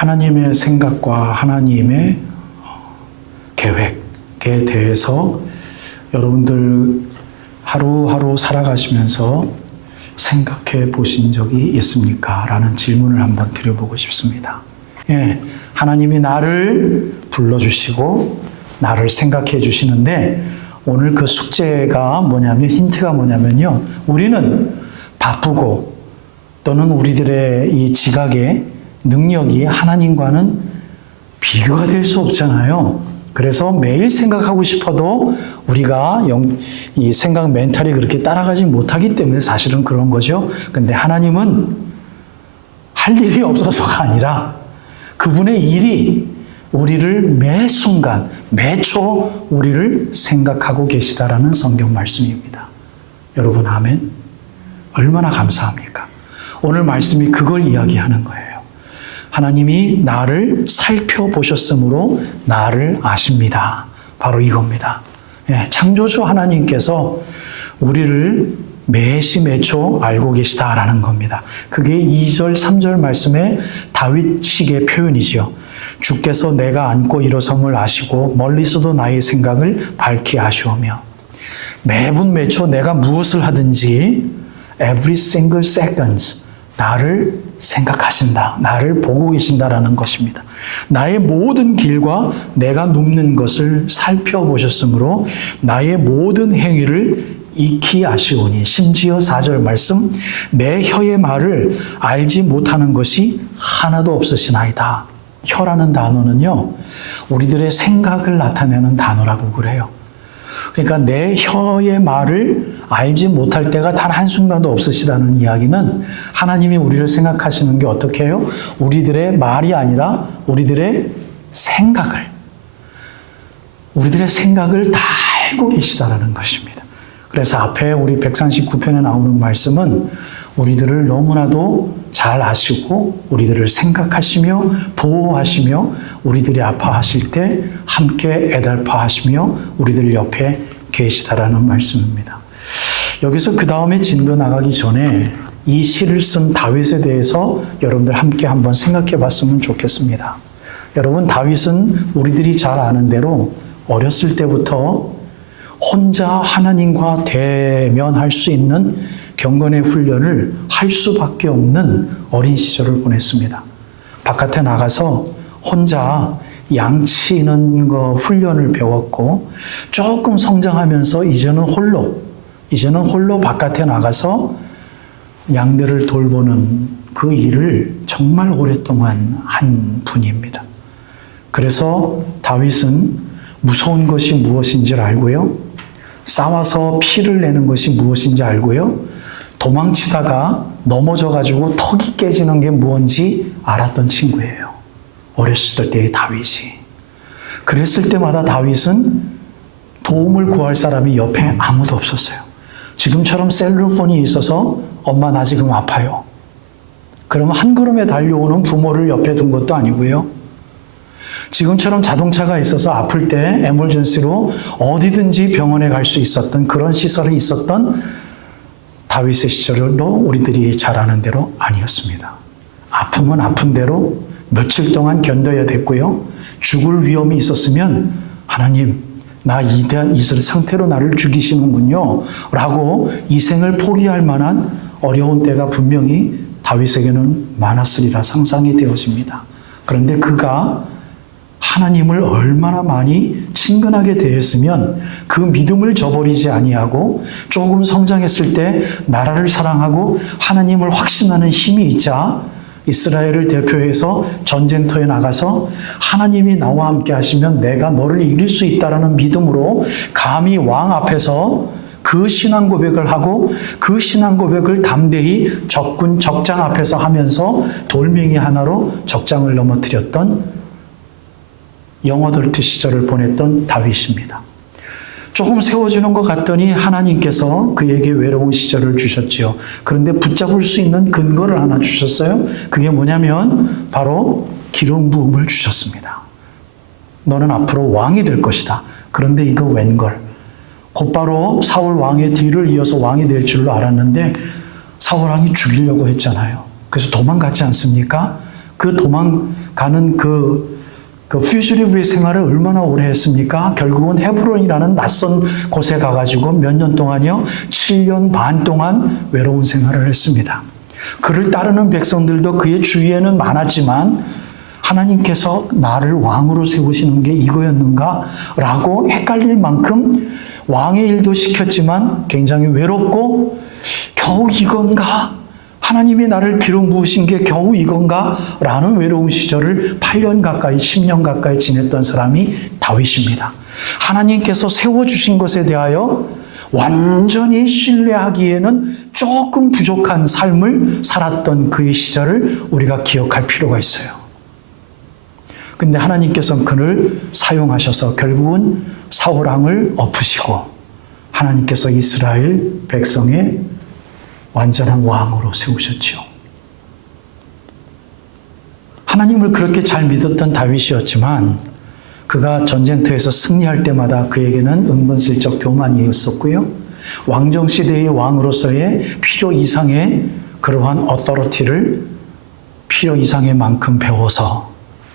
하나님의 생각과 하나님의 계획에 대해서 여러분들 하루하루 살아가시면서 생각해 보신 적이 있습니까? 라는 질문을 한번 드려보고 싶습니다. 예, 하나님이 나를 불러주시고 나를 생각해 주시는데 오늘 그 숙제가 뭐냐면, 힌트가 뭐냐면요, 우리는 바쁘고 또는 우리들의 이 지각의 능력이 하나님과는 비교가 될 수 없잖아요. 그래서 매일 생각하고 싶어도 우리가 이 생각 멘탈이 그렇게 따라가지 못하기 때문에 사실은 그런 거죠. 근데 하나님은 할 일이 없어서가 아니라 그분의 일이 우리를 매 순간, 매 초 우리를 생각하고 계시다라는 성경 말씀입니다. 여러분, 아멘? 얼마나 감사합니까? 오늘 말씀이 그걸 이야기하는 거예요. 하나님이 나를 살펴보셨으므로 나를 아십니다. 바로 이겁니다. 예, 창조주 하나님께서 우리를 매시 매초 알고 계시다라는 겁니다. 그게 2절, 3절 말씀의 다윗식의 표현이지요. 주께서 내가 앉고 일어섬을 아시고 멀리서도 나의 생각을 밝히 아시오며, 매분 매초 내가 무엇을 하든지 every single seconds 나를 생각하신다. 나를 보고 계신다라는 것입니다. 나의 모든 길과 내가 눕는 것을 살펴보셨으므로 나의 모든 행위를 익히 아시오니, 심지어 4절 말씀, 내 혀의 말을 알지 못하는 것이 하나도 없으시나이다. 혀라는 단어는요, 우리들의 생각을 나타내는 단어라고 그래요. 그러니까 내 혀의 말을 알지 못할 때가 단 한순간도 없으시다는 이야기는 하나님이 우리를 생각하시는 게 어떻게 해요? 우리들의 말이 아니라 우리들의 생각을 다 알고 계시다라는 것입니다. 그래서 앞에 우리 139편에 나오는 말씀은 우리들을 너무나도 잘 아시고 우리들을 생각하시며 보호하시며 우리들이 아파하실 때 함께 애달파하시며 우리들 옆에 계시다라는 말씀입니다. 여기서 그 다음에 진도 나가기 전에 이 시를 쓴 다윗에 대해서 여러분들 함께 한번 생각해 봤으면 좋겠습니다. 여러분, 다윗은 우리들이 잘 아는 대로 어렸을 때부터 혼자 하나님과 대면할 수 있는 경건의 훈련을 할 수밖에 없는 어린 시절을 보냈습니다. 바깥에 나가서 혼자 양치는 거 훈련을 배웠고, 조금 성장하면서 이제는 홀로 바깥에 나가서 양들을 돌보는 그 일을 정말 오랫동안 한 분입니다. 그래서 다윗은 무서운 것이 무엇인지를 알고요, 싸워서 피를 내는 것이 무엇인지 알고요, 도망치다가 넘어져가지고 턱이 깨지는 게 무엇인지 알았던 친구예요. 어렸을 때의 다윗이. 그랬을 때마다 다윗은 도움을 구할 사람이 옆에 아무도 없었어요. 지금처럼 셀룰폰이 있어서 엄마 나 지금 아파요. 그러면 한 걸음에 달려오는 부모를 옆에 둔 것도 아니고요. 지금처럼 자동차가 있어서 아플 때 에멀전시로 어디든지 병원에 갈 수 있었던 그런 시설이 있었던 다윗의 시절도 우리들이 잘 아는 대로 아니었습니다. 아픔은 아픈 대로 며칠 동안 견뎌야 됐고요. 죽을 위험이 있었으면 하나님, 나 이 상태로 나를 죽이시는군요 라고 이생을 포기할 만한 어려운 때가 분명히 다윗에게는 많았으리라 상상이 되어집니다. 그런데 그가 하나님을 얼마나 많이 친근하게 대했으면 그 믿음을 저버리지 아니하고 조금 성장했을 때 나라를 사랑하고 하나님을 확신하는 힘이 있자 이스라엘을 대표해서 전쟁터에 나가서 하나님이 나와 함께 하시면 내가 너를 이길 수 있다라는 믿음으로 감히 왕 앞에서 그 신앙 고백을 하고 그 신앙 고백을 담대히 적장 앞에서 하면서 돌멩이 하나로 적장을 넘어뜨렸던 영어덜트 시절을 보냈던 다윗입니다. 조금 세워주는 것 같더니 하나님께서 그에게 외로운 시절을 주셨지요. 그런데 붙잡을 수 있는 근거를 하나 주셨어요. 그게 뭐냐면 바로 기름 부음을 주셨습니다. 너는 앞으로 왕이 될 것이다. 그런데 이거 웬걸? 곧바로 사울 왕의 뒤를 이어서 왕이 될 줄로 알았는데 사울 왕이 죽이려고 했잖아요. 그래서 도망갔지 않습니까? 그 도망가는 그 퓨지티브의 생활을 얼마나 오래 했습니까? 결국은 헤브론이라는 낯선 곳에 가가지고 몇 년 동안요? 7년 반 동안 외로운 생활을 했습니다. 그를 따르는 백성들도 그의 주위에는 많았지만 하나님께서 나를 왕으로 세우시는 게 이거였는가? 라고 헷갈릴 만큼 왕의 일도 시켰지만 굉장히 외롭고 겨우 이건가? 하나님이 나를 기름 부으신 게 겨우 이건가? 라는 외로운 시절을 8년 가까이 10년 가까이 지냈던 사람이 다윗입니다. 하나님께서 세워주신 것에 대하여 완전히 신뢰하기에는 조금 부족한 삶을 살았던 그의 시절을 우리가 기억할 필요가 있어요. 근데 하나님께서는 그를 사용하셔서 결국은 사울 왕을 엎으시고 하나님께서 이스라엘 백성의 완전한 왕으로 세우셨죠. 하나님을 그렇게 잘 믿었던 다윗이었지만 그가 전쟁터에서 승리할 때마다 그에게는 은근슬쩍 교만이 있었고요. 왕정시대의 왕으로서의 필요 이상의 그러한 어서리티를 필요 이상의 만큼 배워서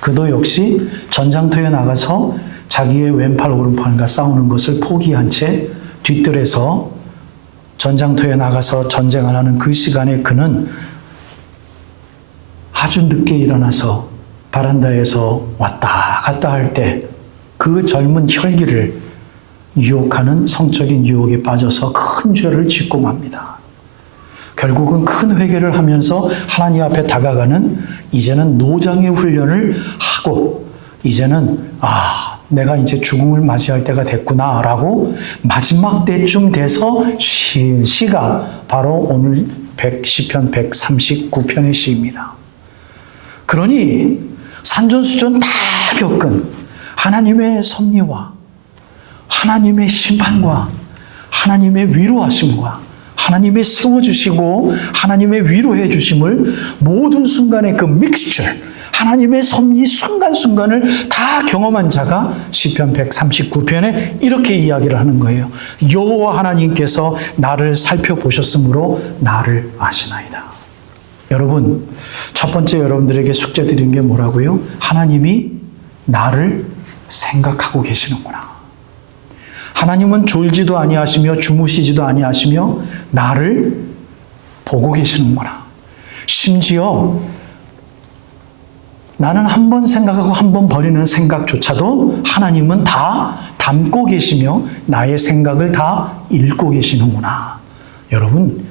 그도 역시 전장터에 나가서 자기의 왼팔 오른팔과 싸우는 것을 포기한 채 뒤뜰에서 전장터에 나가서 전쟁을 하는 그 시간에 그는 아주 늦게 일어나서 바란다에서 왔다 갔다 할 때 그 젊은 혈기를 유혹하는 성적인 유혹에 빠져서 큰 죄를 짓고 맙니다. 결국은 큰 회개를 하면서 하나님 앞에 다가가는 이제는 노장의 훈련을 하고 이제는 내가 이제 죽음을 맞이할 때가 됐구나 라고 마지막 때쯤 돼서 쉰 시가 바로 오늘 시편 139편의 시입니다. 그러니 산전수전 다 겪은 하나님의 섭리와 하나님의 심판과 하나님의 위로하심과 하나님의 세워주시고 하나님의 위로해 주심을 모든 순간의 그 믹스처 하나님의 섭리 순간순간을 다 경험한 자가 시편 139편에 이렇게 이야기를 하는 거예요. 여호와 하나님께서 나를 살펴보셨으므로 나를 아시나이다. 여러분, 첫 번째 여러분들에게 숙제 드린 게 뭐라고요? 하나님이 나를 생각하고 계시는구나. 하나님은 졸지도 아니하시며 주무시지도 아니하시며 나를 보고 계시는구나. 심지어 나는 한 번 생각하고 한 번 버리는 생각조차도 하나님은 다 담고 계시며 나의 생각을 다 읽고 계시는구나. 여러분,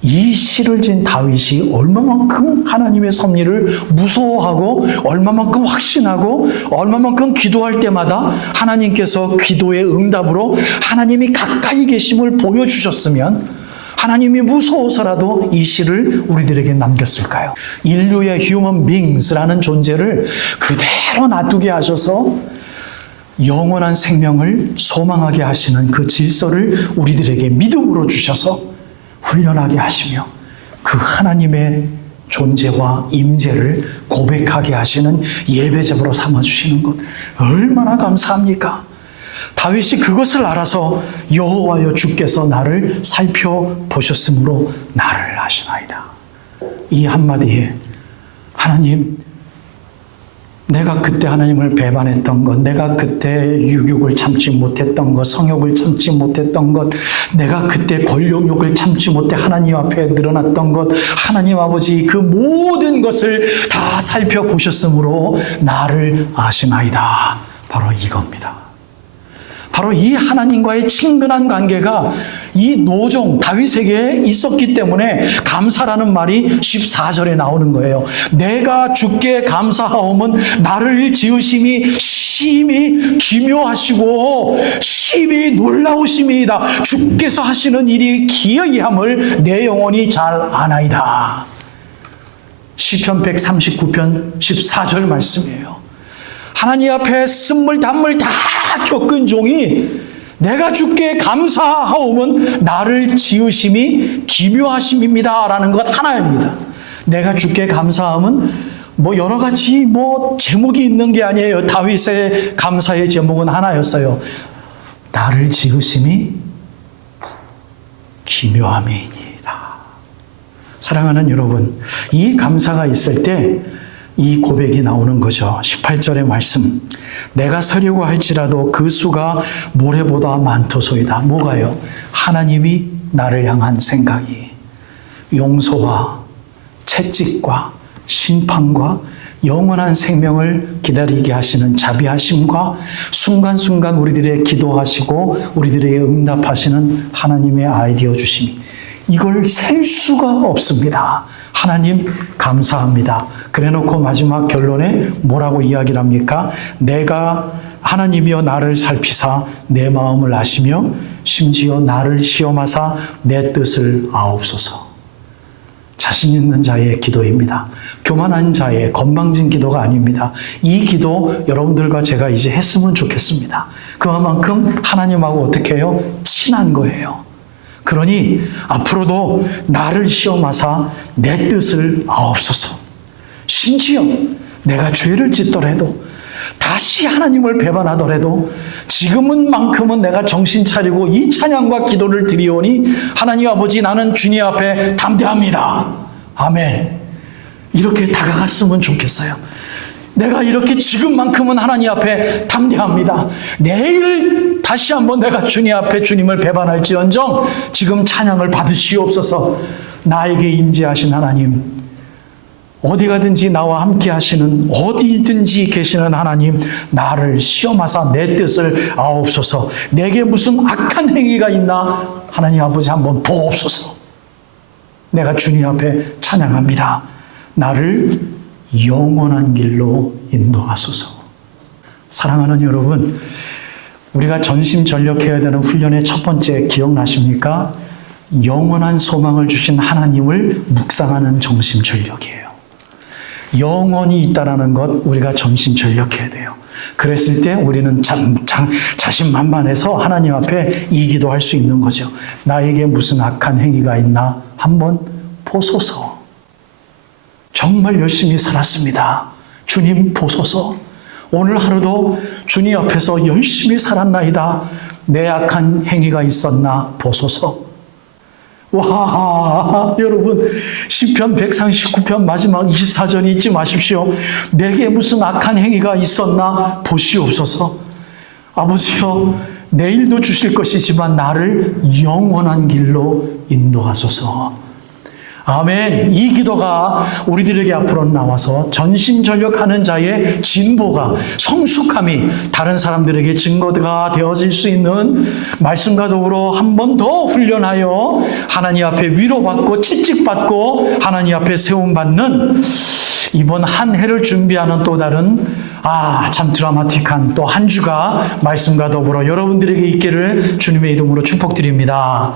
이 시를 지은 다윗이 얼마만큼 하나님의 섭리를 무서워하고 얼마만큼 확신하고 얼마만큼 기도할 때마다 하나님께서 기도의 응답으로 하나님이 가까이 계심을 보여주셨으면 하나님이 무서워서라도 이 시를 우리들에게 남겼을까요? 인류의 human beings라는 존재를 그대로 놔두게 하셔서 영원한 생명을 소망하게 하시는 그 질서를 우리들에게 믿음으로 주셔서 훈련하게 하시며 그 하나님의 존재와 임재를 고백하게 하시는 예배제로 삼아주시는 것 얼마나 감사합니까? 다윗이 그것을 알아서 여호와여 주께서 나를 살펴보셨으므로 나를 아시나이다. 이 한마디에 하나님, 내가 그때 하나님을 배반했던 것, 내가 그때 유욕을 참지 못했던 것, 성욕을 참지 못했던 것, 내가 그때 권력욕을 참지 못해 하나님 앞에 늘어났던 것, 하나님 아버지 그 모든 것을 다 살펴보셨으므로 나를 아시나이다. 바로 이겁니다. 바로 이 하나님과의 친근한 관계가 이 노종 다윗에게 있었기 때문에 감사라는 말이 14절에 나오는 거예요. 내가 주께 감사하오면 나를 지으심이 심히 기묘하시고 심히 놀라우심이다. 주께서 하시는 일이 기이함을 내 영혼이 잘 아나이다. 시편 139편 14절 말씀이에요. 하나님 앞에 쓴물 단물 다 겪은 종이 내가 주께 감사하오면 나를 지으심이 기묘하심입니다 라는 것 하나입니다. 내가 주께 감사하면 여러 가지 제목이 있는 게 아니에요. 다윗의 감사의 제목은 하나였어요. 나를 지으심이 기묘함이니이다. 사랑하는 여러분, 이 감사가 있을 때 이 고백이 나오는 거죠. 18절의 말씀. 내가 서려고 할지라도 그 수가 모래보다 많도소이다. 뭐가요? 하나님이 나를 향한 생각이 용서와 채찍과 심판과 영원한 생명을 기다리게 하시는 자비하심과 순간순간 우리들의 기도하시고 우리들에게 응답하시는 하나님의 아이디어 주심이, 이걸 셀 수가 없습니다. 하나님 감사합니다. 그래놓고 마지막 결론에 뭐라고 이야기를 합니까? 내가 하나님이여 나를 살피사 내 마음을 아시며 심지어 나를 시험하사 내 뜻을 아옵소서. 자신 있는 자의 기도입니다. 교만한 자의 건방진 기도가 아닙니다. 이 기도 여러분들과 제가 이제 했으면 좋겠습니다. 그만큼 하나님하고 어떻게 해요? 친한 거예요. 그러니 앞으로도 나를 시험하사 내 뜻을 아옵소서. 심지어 내가 죄를 짓더라도 다시 하나님을 배반하더라도 지금은 만큼은 내가 정신 차리고 이 찬양과 기도를 드리오니 하나님 아버지 나는 주님 앞에 담대합니다. 아멘. 이렇게 다가갔으면 좋겠어요. 내가 이렇게 지금만큼은 하나님 앞에 담대합니다. 내일 다시 한번 내가 주님 앞에 주님을 배반할지언정 지금 찬양을 받으시옵소서. 나에게 임재하신 하나님, 어디 가든지 나와 함께 하시는 어디든지 계시는 하나님, 나를 시험하사 내 뜻을 아옵소서. 내게 무슨 악한 행위가 있나 하나님 아버지 한번 보옵소서. 내가 주님 앞에 찬양합니다. 나를 영원한 길로 인도하소서. 사랑하는 여러분, 우리가 전심전력해야 되는 훈련의 첫 번째 기억나십니까? 영원한 소망을 주신 하나님을 묵상하는 정심전력이에요. 영원히 있다라는 것 우리가 전심전력해야 돼요. 그랬을 때 우리는 자신만만해서 하나님 앞에 이 기도할 수 있는 거죠. 나에게 무슨 악한 행위가 있나 한번 보소서. 정말 열심히 살았습니다. 주님 보소서. 오늘 하루도 주님 앞에서 열심히 살았나이다. 내 악한 행위가 있었나 보소서. 와, 여러분, 시편 139편 마지막 24절 잊지 마십시오. 내게 무슨 악한 행위가 있었나 보시옵소서. 아버지여, 내일도 주실 것이지만 나를 영원한 길로 인도하소서. 아멘. 이 기도가 우리들에게 앞으로 나와서 전심전력하는 자의 진보가, 성숙함이 다른 사람들에게 증거가 되어질 수 있는 말씀과 더불어 한 번 더 훈련하여 하나님 앞에 위로받고 채찍받고 하나님 앞에 세움받는 이번 한 해를 준비하는 또 다른 참 드라마틱한 또 한 주가 말씀과 더불어 여러분들에게 있기를 주님의 이름으로 축복드립니다.